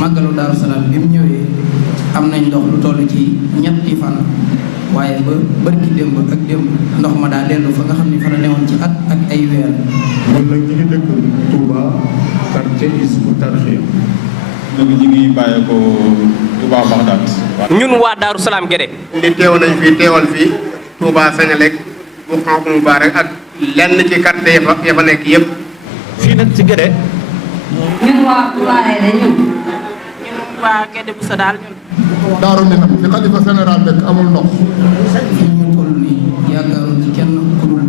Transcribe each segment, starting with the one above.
màggalu Daaru Salaam bi mu ñëwee am nañ ndox lu toll ci ñetti fan waaye ba bërki démb ak démb ndox ma daa dellu fa nga xam ne fa la newoon ci at ak ay weer. kon nag ñu ngi dëkk Touba quartier Hizbut Tarqiyyah. léegi ñu ngi bàyyeekoo Touba Bagdad. ñun waa Daaru Salaam Guédé. di teew nañ fii teewal fii Touba Senelec bu xonq mu baax rek ak lenn ci quartier ya fa nekk yëpp. fii nag ci Guédé. ñun waa Touba ñun waa Guédé bu sa daal ñun. Daaru Minam fi xalifa général dëkk amul ndox. fi ñu toll nii yaakaaroon ci kenn ku dul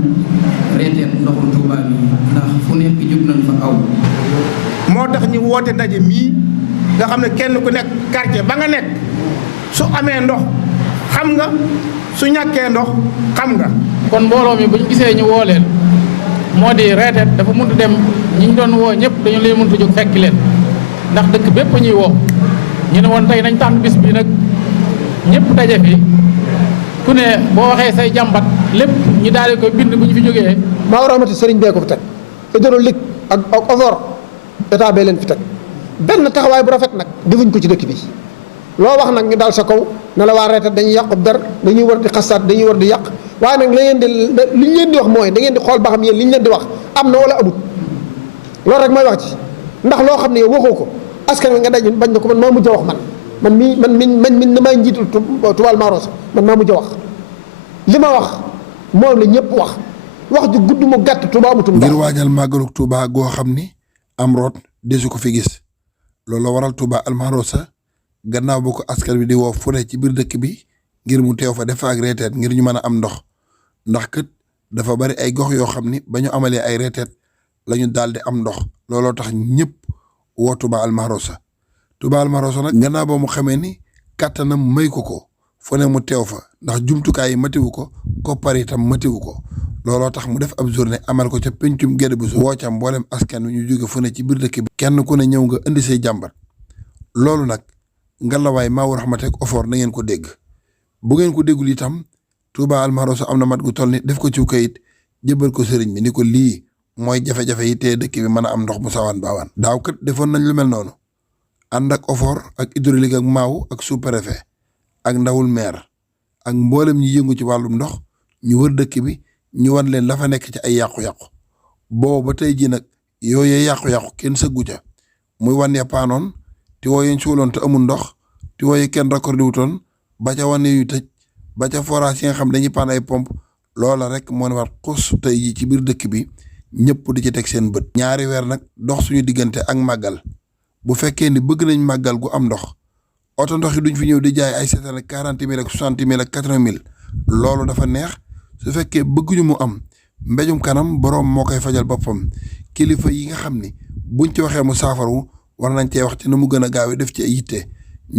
reeteet ndoxum Touba bi ndax fu nekk jub nañ fa aw. moo tax ñu woote ndaje mii nga xam ne kenn ku nekk quartier ba nga nekk su amee ndox xam nga su ñàkkee ndox xam nga. kon mbooloo mi bu ñu gisee ñu woo leen moo di reeteet dafa mënut dem ñi ñu doon woo ñëpp dañu leen mënut a jóg fekk leen ndax dëkk bépp ñuy woo ñu ne woon tey nañ tànn bis bi nag ñëpp daje fi ku ne boo waxee say jàmbat lépp ñu daal di ko bind bu ñu fi jógee. maa rahmati sëriñ bee ko fi teg hydraulique ak OFOR état bee leen fi teg benn taxawaay bu rafet nag defuñ ko ci dëkk bi loo wax nag ñu daal sa kaw ne la waa reeteet dañuy yàq der dañuy war di xasaat dañuy war di yàq waaye nag la ngeen di li ñu leen di wax mooy da ngeen di xool ba xam yéen li ñu leen di wax am na wala amut loolu rek mooy wax ci ndax loo xam ne yow waxoo ko askan wi nga daj bañ na ko man maa mujj a wax man mii damay njiitul Touba Marosa man maa mujj a wax li ma wax moom la ñëpp wax ju gudd mu gàtt Touba amutum ngir waajal màggalu Touba goo xam ni am root desu ko fi gis loolu la waral Touba Almarosa gannaaw bu ko askan wi di woo fu ne ci biir dëkk bi ngir mu teew fa def ak reeteet ngir ñu mën a am ndox ndax kët dafa bari ay gox yoo xam ni ba ñu amalee ay reeteet la ñu daal di am ndox looloo tax ñëpp woo Touba Almarosa Touba Almarosa nag gannaaw ba mu xamee ni kàttanam may ko fu ne mu teew fa ndax jumtukaay yi matiwu ko koppar itam matiwu ko looloo tax mu def ab journée amal ko ca pencum Guédé bu woo ca mboolem askan wi ñu jóge fu ne ci biir dëkk bi kenn ku ne ñëw nga indi say jàmbat loolu nag ngalawaay Maawu Rahmati ak OFOR na ngeen ko dégg bu ngeen ko déggul itam Touba Almarosa am na mat gu toll ni def ko ci kayit jëbal ko sëriñ bi ni ko lii mooy jafe-jafe yi te dëkk bi mën a am ndox mu sawaan baawaan daaw kat defoon nañ lu mel noonu ànd ak OFOR ak hydraulique ak Maaw ak sous-préfet ak ndawul maire ak mboolem ñi yëngu ci wàllum ndox ñu wër dëkk bi ñu wan leen la fa nekk ci ay yàqu-yàqu boobu ba tey jii nag yooyee yàqu-yàqu kenn sëggu ca muy wan ne paanoon ti wooyee suuloon te amul ndox ti wooyee kenn raccordé wutoon ba ca wane yu tëj ba ca forage yi nga xam dañuy paan ay pompe loola rek moo ne war xus tey jii ci biir dëkk bi ñëpp di ci teg seen bët. ñaari weer nag dox suñu diggante ak màggal bu fekkee ni bëgg nañ màggal gu am ndox oto ndox yi duñ fi ñëw di jaay ay 40 000 ak 60 000 ak 80 000 loolu dafa neex. su fekkee bëgguñu mu am mbéjum kanam boroom moo koy fajal boppam kilifa yi nga xam ni buñ ci waxee mu saafaru war nañ cee wax ci na mu gën a gaaw def ci ay yitte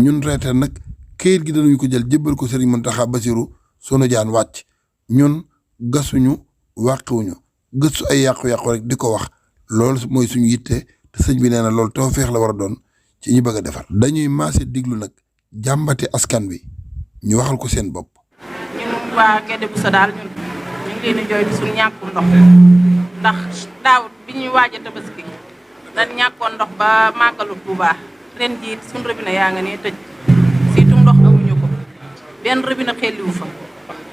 ñun reeteet nag këyit gi danañu ko jël jébbal ko Serigne Mountakha Bassirou sunu jaan wàcc ñun gasuñu wàqiwuñu gëstu ay yàqu-yàqu rek di ko wax loolu mooy suñu yitte te sëñ bi nee na loolu tawfeex la war a doon ci ñu bëgg a defar. dañuy maase diglu nag jàmbati askan wi ñu waxal ko seen bopp. waa Guédé bu sa daal ñun ñu ngi leen di jooy suñu ñàkkum ndox ndax daaw bi ñuy waaj a tabaski dañ ñàkkoon ndox ba màggalu Touba ren jii suñu robinet yaa nga ne tëj siitum ndox amuñu ko benn robinet xelliwu fa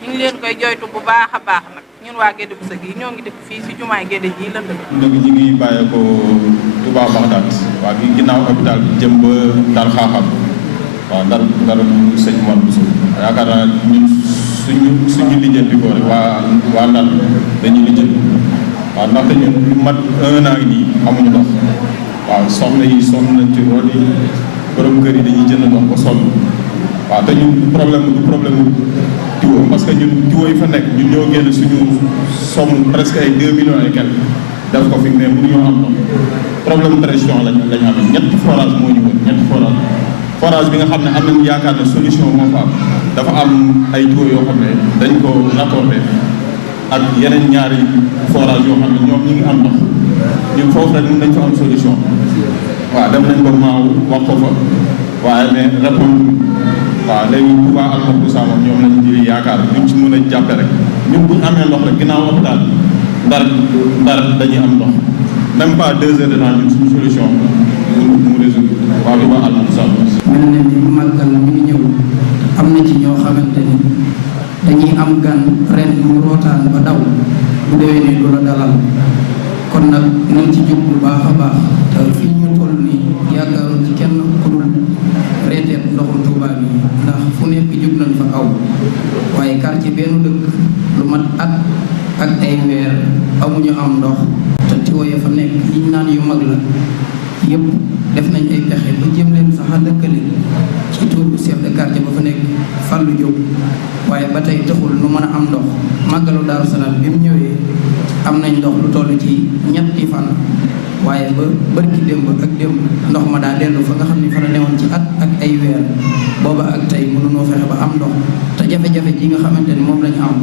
ñu ngi leen koy jooytu bu baax a baax nag ñun waa Guédé bu sa gi ñoo ngi dëkk fii si jumaay Guédé ji lënd léegi ñu ngi bàyyeekoo Touba Bagdad waa gi ginnaaw hôpital bi jëm ba Ndar Xaaxam waaw ndar sëñ Mor Bousso yaakaar naa ñun suñu lijjanti ko rek waa Ndar dañuy lijjanti waaw ndaxte ñun lu mat 1 an nii amuñu ndox waaw soxna yi sonn nañ ci root yi borom kër yi dañuy jënd ndox ba sonn waaw te ñun problème du problème tiwo parce que ñun tiwo yi fa nekk ñun ñoo génn suñu somme presque ay 2 millions et quelques def ko fi mais mënuñoo am ndox problème pression lañ am ñetti forage moo ñu wër ñetti forage bi nga xam ne am nañu yaakaar ne solution moo fa am dafa am ay tuyaux yoo xam ne dañ ko raccordé ak yeneen ñaari forage yoo xam ne ñoom ñi ngi am ndox ñun foofu rek mën nañ fa am solution waaw dem nañ ba maaw wax ko fa waaye mais répondre waaw léegi Touba Almaroussa moom ñoom lañ jëri yaakaar duñ ci mën a jàppe rek ñun buñ amee ndox rek ginnaaw hôpital ndar dañuy am ndox même pas 2 heures de temps ñun suñu solution mu résoudre waaw Touba Almaroussa màggal mi ngi ñëw am na ci ñoo xamante ni dañuy am gan ren mu rootaan ba daw bu déwénee du la dalal kon nag nañ ci jóg bu baax a baax te fii ñu toll nii yaakaaroon ci kenn ku dul reeteet ndoxum Touba bi ndax fu nekk jóg nañ fa aw waaye quartier benn dëkk lu mat at ak ay weer amuñu am ndox te tiwo ya fa nekk liñ naan yu mag la yëpp def nañ ay pexe ba jëm leen sax a dëkkale ci turu chef de quartier ba fa nekk Fallou Diop waaye ba tey taxul nu mën a am ndox màggalu Daaru Salaam bi mu ñëwee am nañ ndox lu toll ci ñetti fan waaye ba bërki démb ak démb ndox ma daa dellu fa nga xam ni fa la newoon ci at ak ay weer booba ak tey mënunoo fexe ba am ndox te jafe-jafe ji nga xamante ni moom lañu am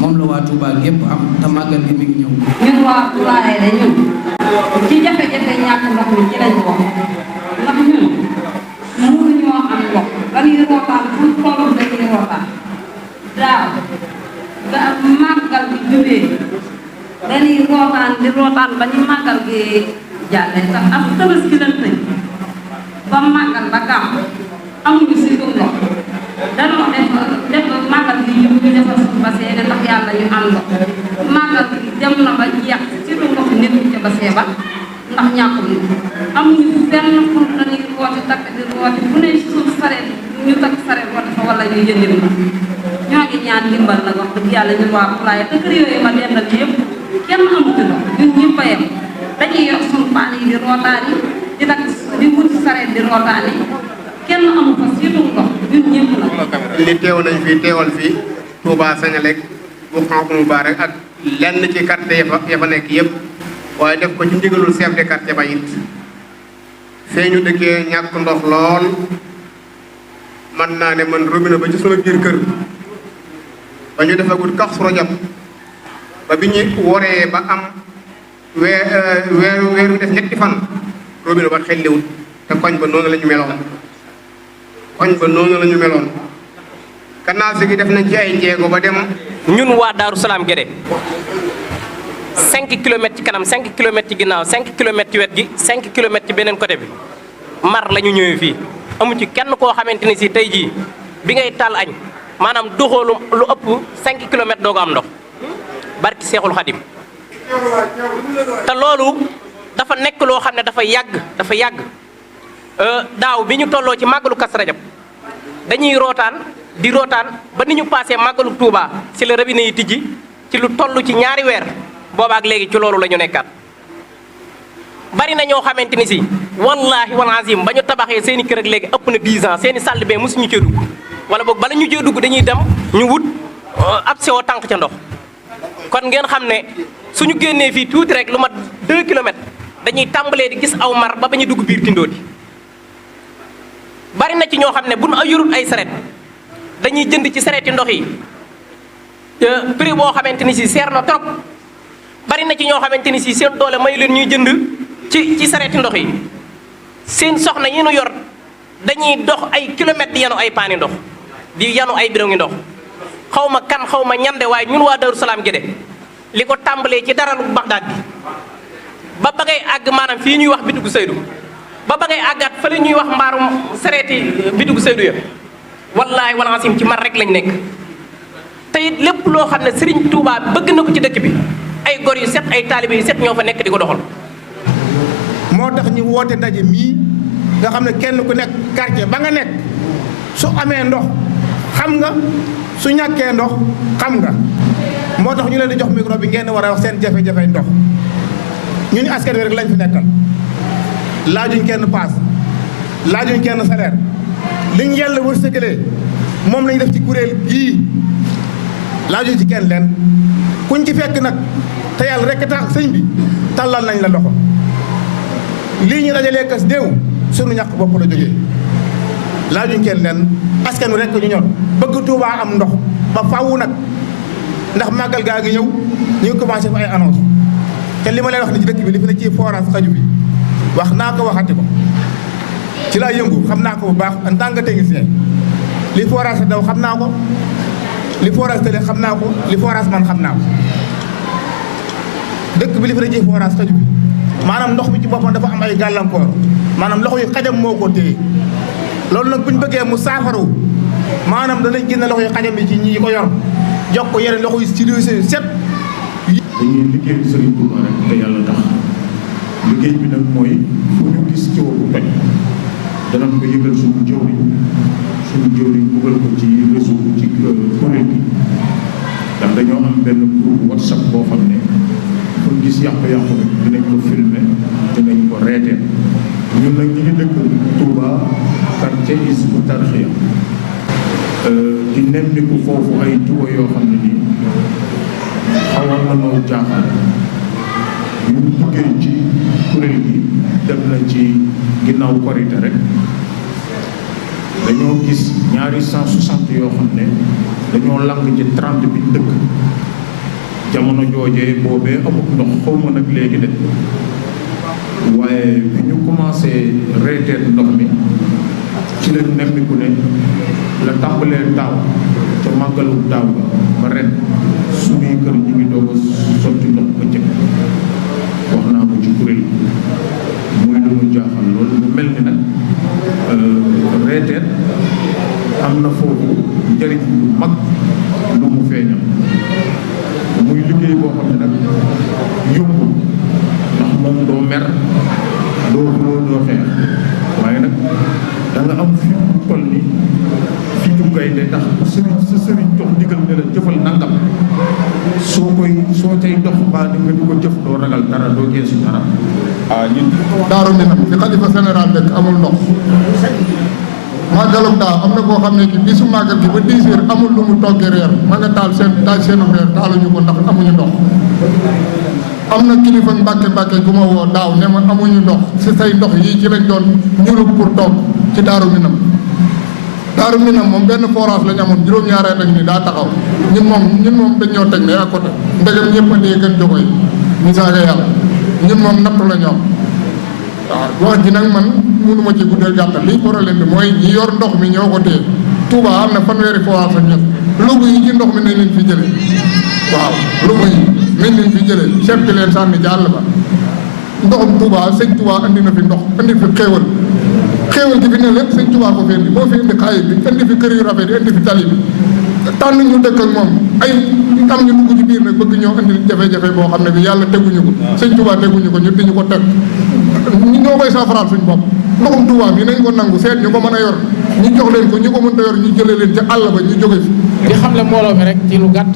moom la waa Touba gépp am te màggal gi mi ngi ñëw. ñun waa Poulailler de ñun ci jafe-jafe ñàkk ndox mi ci lañ bokk ndax ñun mënuñoo am ndox dañuy rootaan fu toll dañuy rootaan daaw ba màggal gi jubee dañuy rootaan di rootaan ba ñu màggal gi jàllee sax am tabaski lan tëj ba màggal ba gàmm amuñu si ndox dañoo def màggal gi yëpp ñu defal suñu basee ne ndax yàlla ñu am ndox màggal gi dem na ba jeex ci lu ndox nit ñi ca basee ba ndax ñàkkul nit amuñu fenn pour dañuy rooti takk di rooti bu ne suuf sareet ñu takk sareet rooti fa wala ñuy jëndi ma ñoo ngi ñaan ndimbal nag wax dëgg yàlla ñun waa Poulailler te kër yooyu ma dendal yëpp kenn amu ci ndox ñun ñëpp a yem dañuy yor suñu paan yi di rootaan yi di takk di wuti sareet di rootaan yi kenn amu fa surtout ndox ñun ñëpp nag. li teew nañ fi teewal fii Touba Senelec bu Xonqul Ba rek ak lenn ci quartier ya fa nekk yëpp waaye def ko ci ndigalul chef de quartier ba it fee ñu dëkkee ñàkk ndox lool man naa ne man robinet ba ci sama biir kër ba ñu defagul Kazu Rajab ba bi ñu woree ba am weeru des ñetti fan robinet ba xelliwut te koñ ba noonu la ñu meloon canal gi def nañ ci ay jéego ba dem. ñun waa Daaru Salaam Guédé 5 kilomètres ci kanam 5 kilomètres ci ginnaaw 5 kilomètres ci wet gi 5 kilomètres ci beneen côté bi mar la ñu ñëwee fii amu ci kenn koo xamante ni si tey jii bi ngay taal añ maanaam doxoo lu ëpp 5 kilomètres doo ko am ndox barki Seexul Xadim te loolu dafa nekk loo xam ne dafa yàgg daaw bi ñu tolloo ci màggalu Kazu Rajab dañuy rootaan di rootaan ba ni ñu passé màggalu Touba ci la robinet yi tijji ci lu toll ci ñaari weer boobaak léegi ci loolu la ñu nekkaat bari na ñoo xamante ni si wallaahi wal azim ba ñu tabaxee seen i kër ak léegi ëpp na 10 ans seen i salle de bain mosuñu cee dugg wala boog bala ñu cee dugg dañuy dem ñu wut ab sewo tànk ca ndox kon ngeen xam ne suñu génnee fii tuuti rek lu mat 2 kilomètres dañuy tàmbalee di gis aw mar ba ñu dugg biir Tindodi bari na ci ñoo xam ne bu ñu yorul ay saret dañuy jënd ci sareti ndox yi prix boo xamante ni si seer na trop bari na ci ñoo xamante ni si seen doole may leen ñuy jënd ci sareti ndox yi seen soxna yi nu yor dañuy dox ay kilomètres di yanu ay paani ndox di yanu ay bidon ngi ndox xaw ma kan xaw ma ñande waaye ñun waa Daaru Salaam Guédé li ko tàmbalee ci daralu Bagdad bi ba ngay àgg maanaam fii ñuy wax bitigu Seydou ba ngay àggaat fële ñuy wax mbaarum sareeti bitigu Seydou ya wallaahi wal asim ci mar rek lañ nekk te it lépp loo xam ne Serigne Touba bëgg na ko ci dëkk bi ay gor yu set ay taalibe yu set ñoo fa nekk di ko doxal. moo tax ñu woote ndaje mii nga xam ne kenn ku nekk quartier ba nga nekk su amee ndox xam nga su ñàkkee ndox xam nga moo tax ñu leen di jox micro bi ngeen war a wax seen jafe-jafe ndox ñun askan wi rek lañ fi nekkal laajuñ kenn paas laajuñ kenn salaire liñ yàlla wërsëgalee moom lañu def ci kuréel gii laajuñ ci kenn leen kuñ ci fekk nag te yàlla rek tax sëñ bi tàllal nañ la loxo lii ñu dajalee kas déew sunu ñàkk bopp la jógee laajuñ kenn leen askan wi rek ñu ñor bëgg Tuubaa am ndox ba faaw nag ndax màggal gaa ngi ñëw ñu ngi commencé fa ay annonce te li ma leen wax ni ci dëkk bi li fi ne ci forage xaju bi wax naa ko waxati ko ci laa yëngu xam naa ko bu baax en tant que technicien li forage daw xam naa ko li forage télé xam naa ko li forage man xam naa ko dëkk bi li fi ne ci forage xaju bi maanaam ndox mi ci boppam dafa am ay gàllankoor maanaam loxo yu xajam moo ko téye loolu nag bu ñu bëggee mu saafaru maanaam danañ génne loxo yi xajam yi ci ñi ko yor jox ko yeneen loxo yi ci réew set. dañuy liggéey Serigne Touba rek te yàlla tax liggéey bi nag mooy fu ñu gis ci bu toj danañ ko yëgal suñu jëwriñ dugal ko ci réseau ci kuréel gi ndax dañoo am benn groupe WhatsApp boo xam ne fu ñu gis yàqu-yàqu rek dinañ ko filmer dinañ ko reetee ñun nag ñi ngi dëkk Touba quartier Hizbut Tarqiyyah di nemmiku foofu ay tuwa yoo xam ne nii xawoon na noo jaaxal ñu duggee ci kuréel gi dem na ci ginnaaw korite rek dañoo gis ñaari 160 yoo xam ne dañoo lang ci 30 bi dëkk jamono joojee boobee amut ndox xaw ma nag léegi de waaye bi ñu commencé reeteet ndox mi ci la nemmiku ne la tàmbalee daaw ca màggalu daaw ba ren suñuy kër ñu ngi doog a sotti ndox ba njëkk wax naa ko ci kuréel muy lu mu jaaxal loolu mu mel ni nag reeteet am na foofu njëriñ lu mag lu mu feeñal muy liggéey boo xam ne nag yombul ndax moom doo mer doo xeex waaye nag da nga am fi mu toll ni fi ñu gaynde ndax sa sëriñ jox ndigal ne la jëfal nangam soo tey dox mbaa di nga di ko jëf doo ragal dara doo geesu dara. ñun. Daaru Minam fi xalifa général dëkk amul ndox màggalum daaw am na koo xam ne ci bisu màggal gi ba 10 heures amul lu mu toggee reer ma nga taal seenu reer taaluñu ko ndax amuñu ndox. am na kilifa mbàkke gu ma woo daaw ne ma amuñu ndox si say ndox yii ci lañ doon ñurub pour toog ci Daaru Minam moom benn forage lañ amoon juróom-ñaari at ak ni daa taxaw ñun moom dañ ñoo teg ne à côté ndegam ñëpp a dee gën jogoy ñu saaga yàlla ñun moom nattu la ñoom waaw wax ji nag man mënuma ci guddal gàttal lii problème bi mooy ñi yor ndox mi ñoo ko téye Touba am na fanweeri forage ak ñett lugu yi ci ndox mi nañ leen fi jële waaw lugu yi nañ leen fi jële seppi leen sànni ci àll ba ndoxum Touba sëñ Touba andi na fi ndox andi fi xéewal gi fi ne lépp sëñ Touba ko fi indi moo fi indi xaay bi indi fi kër yu rafet yi indi fi tali bi tànn ñu dëkk ak moom ay am ñu dugg ci biir nag bëgg ñoo indi jafe-jafe boo xam ne bi yàlla teguñu ko sëñ Touba teguñu ko ñu di ñu ko teg ñu ñoo koy saafaraal suñu bopp ndoxum Touba mi nañ ko nangu seet ñu ko mën a yor ñu jox leen ko ñu ko mënta yor ñu jëlee leen ca àll ba ñu jóge fi di xam le mbooloo mi rek ci lu gàtt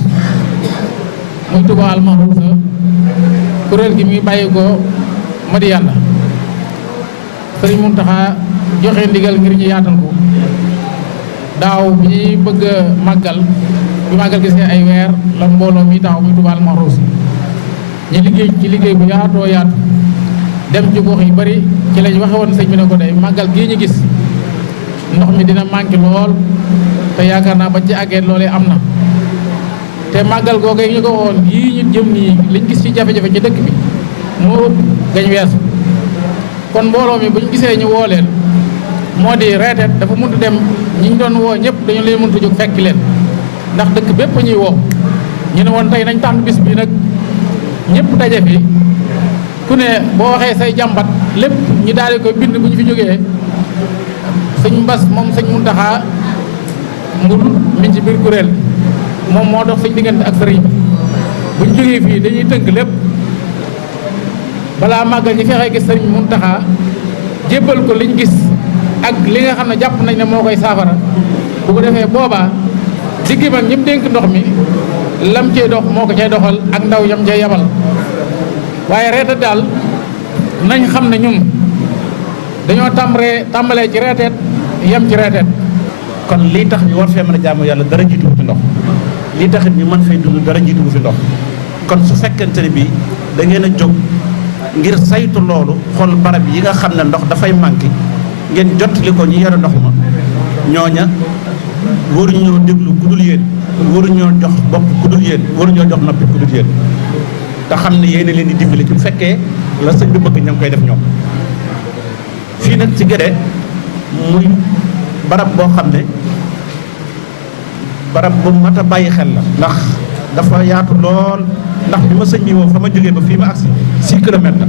muy Touba Al Mahrousa kuréel gi mi bàyyi ko Madiyana Sëriñ Muntaxa joxe ndigal ngir ñu yaatal ko daaw bi ñuy bëgg a màggal bi màggal gisee ay weer la mbooloo mi taxaw muy Touba Al Mahrousa ñu liggéey ci liggéey bu yaatoo yaatu dem ci gox yu bari ci lañ waxe woon sëñ bi ne ko day màggal gii ñu gis ndox mi dina manqué lool te yaakaar naa ba ci àggee loolee am na te màggal googu ñu ko waxoon yii ñu jëm nii liñ gis ci jafe-jafe ci dëkk bi moo ëpp gañ weesu kon mbooloo mi bu ñu gisee ñu woo leen moo di reeteet dafa mënut dem ñi ñu doon woo ñëpp dañu leen mënut a jóg fekki leen ndax dëkk bépp ñuy woo ñu ne woon tey nañ tànn bis bi nag ñëpp daje fi ku ne boo waxee say jàmbat lépp ñu daal di ko bind bu ñu fi jógee sëñ Mbas moom sëñ Muntaxa Mbul mi ci biir kuréel moom moo dox suñ diggante ak sëriñ bi bu ñu jógee fii dañuy tënk lépp balaa màggal ñi fexee gis sëriñ Muntaxa jébbal ko liñ gis ak li nga xam ne jàpp nañ ne moo koy saafara bu ko defee boobaa digg mag ñëpp dénk ndox mi lam cey dox moo ko cay doxal ak ndaw yam cay yabal waaye reeteet daal nañ xam ne ñun dañoo tàmbalee ci reeteet yem ci reeteet kon lii tax ñu war fee mën a jaamu yàlla dara jiituwu fi ndox lii taxit ñu mën fay dund dara jiituwu fi ndox kon su fekkente ne bii da ngeen a jóg ngir saytu loolu xool barab yi nga xam ne ndox dafay manqué ngeen jottali ko ñi yore ndox ma ñooña waruñoo déglu ku dul yéen waruñoo jox bopp ku dul yéen waruñoo jox noppi ku dul yéen te xam ne yéen a leen di dimbali ci bu fekkee la sëñ bi bëgg ña ngi koy def ñoom fii nag ci Guédé muy barab boo xam ne barab bu mat a bàyyi xel la ndax dafa yaatu lool ndax bi ma sëñ bi woo fa ma jógee ba fii ma agsi 6 kilomètres la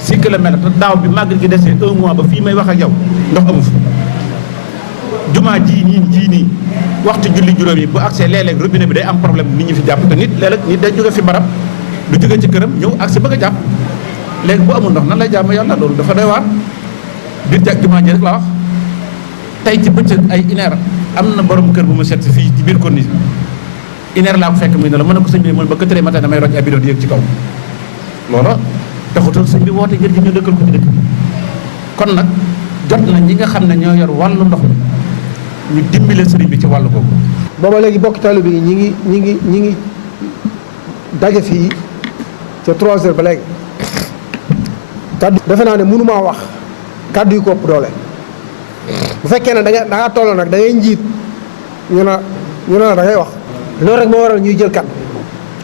6 kilomètres te daaw bi màggal gi desee 1 mois ba fii may wax ak yow ndox amu fi jumaa ji nii waxtu julli juróom yi bu accès léeg-léeg robinet bi day am problème nit ñi fi jàpp te nit léeg-léeg nit day jóge fi barab du jóge ci këram ñëw accès bëgg a jàpp léegi bu amul ndox nan lay jàmm yàlla loolu dafa doy waar biir jàkk jumaa ji rek la wax tey ci bëccëg ay une heure am na borom kër bu ma seet si fii ci biir corniche bi une heure laa ko fekk muy ne la mën na ko sëñ bi mën ba 4 heures matin damay roj abidon di yëg ci kaw loola taxutoon sëñ bi woote ngir ñu dëkkal ko ci dëkk bi kon nag jot na ñi nga xam ne ñoo yor wàllu ndox mi ñu dimbale sëriñ bi ci wàllu googu. booba léegi bokk taalibe bi ñi ngi daje fii ca 3 heures ba léegi kaddu defe naa ne mënumaa wax kaddu yu ko ëpp doole bu fekkee ne da nga tolloo nag da ngay njiit ñu la da ngay wax loolu rek moo waral ñuy jël kaddu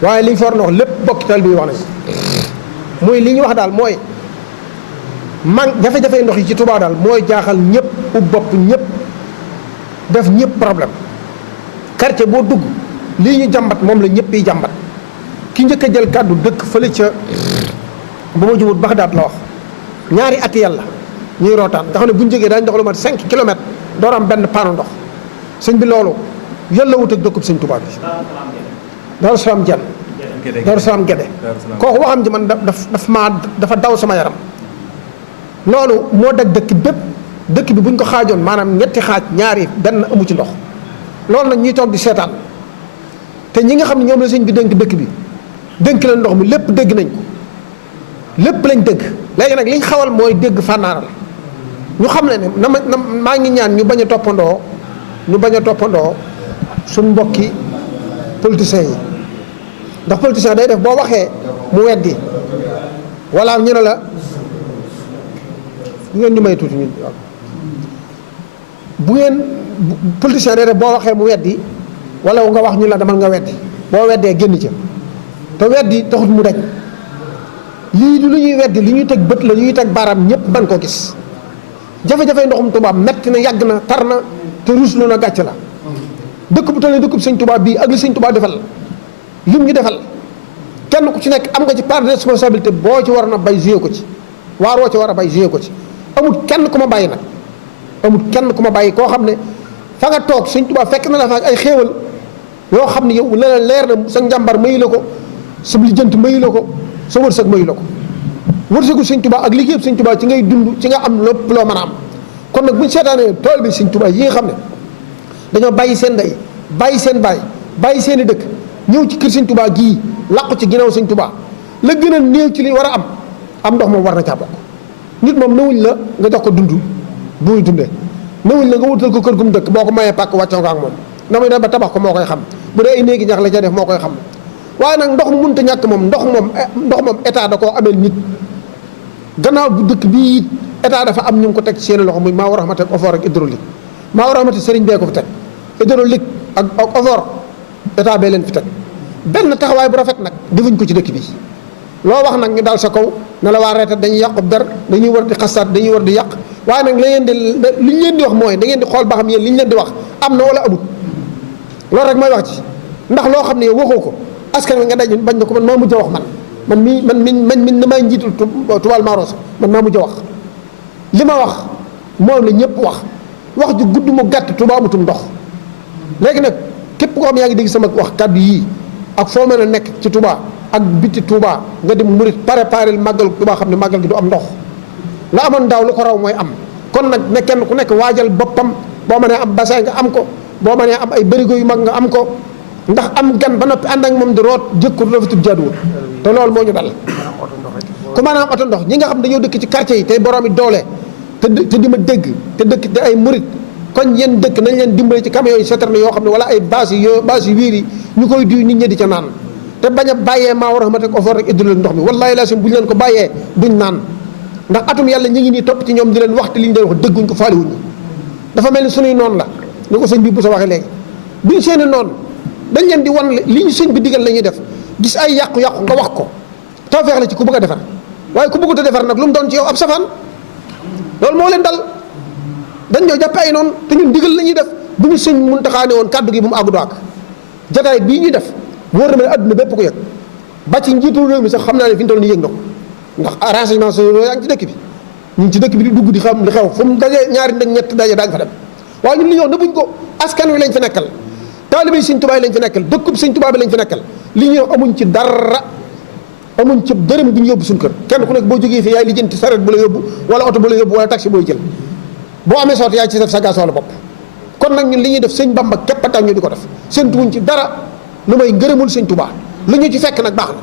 waaye liñ for na wax lépp bokk taalibe bi wax nañ muy li ñu wax daal mooy jafe-jafe ndox yi ci Touba daal mooy jaaxal ñëpp ub bopp ñëpp def ñëpp problème quartier boo dugg lii ñu jàmbat moom la ñëpp yi jàmbat ki njëkk a jël kàddu dëkk fële ca bu ma jumut Baxdaat la wax ñaari ati yàlla ñuy rootaan nga xam ne bu ñu jógee daañu dox lu mat 5 kilomètres door am benn paanu ndox sëñ bi loolu yàlla wut ak dëkkub sëñ Touba bi Daaru Salaam Jenn Daaru Salaam Gede kooku waxam ji man dafa daw sama yaram loolu moo daj dëkk bépp dëkk bi bu ñu ko xaajoon maanaam ñetti xaaj ñaari benn amu ci ndox loolu nag ñuy toog di seetaan te ñi nga xam ne ñoom la sëñ bi dénk dëkk bi dénk leen ndox mi lépp dégg nañ ko lépp lañ dégg léegi nag liñ xawal mooy dégg fànnaaral ñu xam ne maa ngi ñaan ñu bañ a toppandoo suñ mbokki politiciens yi ndax politicien day def boo waxee mu weddi wala ñu ne la ngeen ñu may tuuti ñun bu ngeen politicien day def boo waxee mu weddi wala nga wax ñu la demal nga weddi boo weddee génn ca te weddi taxut mu dañ lii du lu ñuy weddi li ñuy teg bët la ñuy teg baaraam ñëpp mën koo gis jafe-jafe ndoxum Tuubaa metti na yàgg na tar na te ruslu na gàcc la dëkk bu toll nii dëkkub sëñ Tuubaa bii ak li sëñ Tuubaa defal lim ñu defal kenn ku ci nekk am nga ci part de responsabilité boo ci war na bay joué ko ci waaroo ci war a bay joué ko ci amul kenn ku ma bàyyi nag amul kenn ku ma bàyyi koo xam ne fa nga toog sëñ Tuubaa fekk na la fa ak ay xéewal yoo xam ne yow la leer na sa njàmbar mayu la ko sa lijjant mayu la ko sa wërsëg mayu la ko wërsëgu sëñ Tuubaa ak liggéeyub sëñ Tuubaa ci ngay dund ci nga am lépp loo mën a am kon nag buñ seetaanee tool bi sëñ Tuubaa yi nga xam ne dañoo bàyyi seen ndey bàyyi seen baay bàyyi seen i dëkk ñëw ci kër sëñ Tuubaa gii làqu ci ginnaaw sëñ Tuubaa la gën a néew ci li war a am ndox moom war na caa bokk nit moom newuñ la nga jox ko dund bu muy dundee newuñ la nga wutal ko kër gu mu dëkk boo ko mayee pàkk wàccoo ko ak moom na muy dem ba tabax ko moo koy xam bu dee ay néegi ñax la ca def moo koy xam waaye nag ndox mu mënta ñàkk moom ndox moom état da koo ameel nit gannaaw bu dëkk bii it état dafa am ñu ngi ko teg ci seen loxo muy maa war a xamante ak OFOR ak hydraulique maa war a xamante sëriñ bee ko fi teg hydraulique ak OFOR état bee leen fi teg benn taxawaay bu rafet nag defuñ ko ci dëkk bi loo wax nag ñu daal sa kaw ne la waa reetat dañuy yàqub der dañuy war di xastaat dañuy war di yàq waaye nag li ñu leen di wax mooy da ngeen di xool ba xam yéen li ñu leen di wax am na wala amut loolu rek mooy wax ci ndax loo xam ne yow waxoo ko askan wi nga daj bañ na ko man maa mujj a wax man na maay njiitul Touba Marosa man maa mujj a wax li ma wax moom la ñëpp wax ju gudd mu gàtt Touba amutum ndox léegi nag képp koo xam yaa ngi dégg sama wax kàddu yii ak foo mën a nekk ci Touba ak biti Touba nga dem murit préparé màggal Touba xam ne màggal gi du am ndox la amoon daaw lu ko raw mooy am kon nag ne kenn ku nekk waajal boppam boo mënee am bassin nga am ko boo mënee am ay bërigo yu mag nga am ko ndax am gan ba noppi ànd ak moom di root jëkkul rafetul jaaduwul te loolu moo ñu dal ku maanaam oto ndox ñi nga xam dañoo dëkk ci quartier yi tey borom yi doole te di ma dégg te dëkk te ay murit kon yéen dëkk nañ leen dimbale ci camion yi citerne yoo xam ne wala ay bâche yi wiir yi ñu koy duy nit ñi di ca naan te bañ a bàyyee maa war a xamante ak OFOR rek hydraulique ndox mi wallaahi laasim bu ñu leen ko bàyyee duñ naan ndax atum yàlla ñu ngi nii topp ci ñoom di leen wax te li ñu doon wax dëgguñ ko faaliwuñ ñu dafa mel ni suñuy noonu la ni ko sëñ bi bu sa waxee léegi buñ seeni noonu dañ leen di wan li ñu sëñ bi digal la ñuy def gis ay yàqu-yàqu nga wax ko tawfeex la ci ku bëgg a defar waaye ku bëggut a defar nag lu mu doon ci yow ab safaan loolu moo leen dal dañ ñoo jàppe ay noonu te ñun digal la ñuy def bu ñu sëñ Muntaxa ne woon kàddu gi bu mu àggu du àgg jataay bii ñuy def wóor na ma ne adduna bépp ko yëg ba ci njiitu réew mi sax xam naa ne fi ñu toll nii yëg na ko ndax renseignement so yaa ngi ci dëkk bi ñu ngi ci dëkk bi di dugg di xam li xew fu mu dajee ñaari ndag ñett daje daa nga fa dem waaye ñun li ñëw nëbbuñ ko askan wi lañ fi nekkal taalibe Sëñ Tuubaa lañ fi nekkal dëkkub Sëñ Tuubaa bi lañ fi nekkal li ñuy amuñ ci dara amuñ ci dërëm bu ñu yóbbu suñu kër kenn ku nekk boo jógee fii yaay lijjanti saret bu la yóbbu wala oto bu la yóbbu wala taxi booy jël boo amee soot yaay ci def sa gasoil bopp kon nag ñun li ñuy def Sëñ Bamba képp a tax ñu di ko def séntuwuñ ci dara lu may ngërëmul Sëñ Tuubaa lu ñu ci fekk nag baax na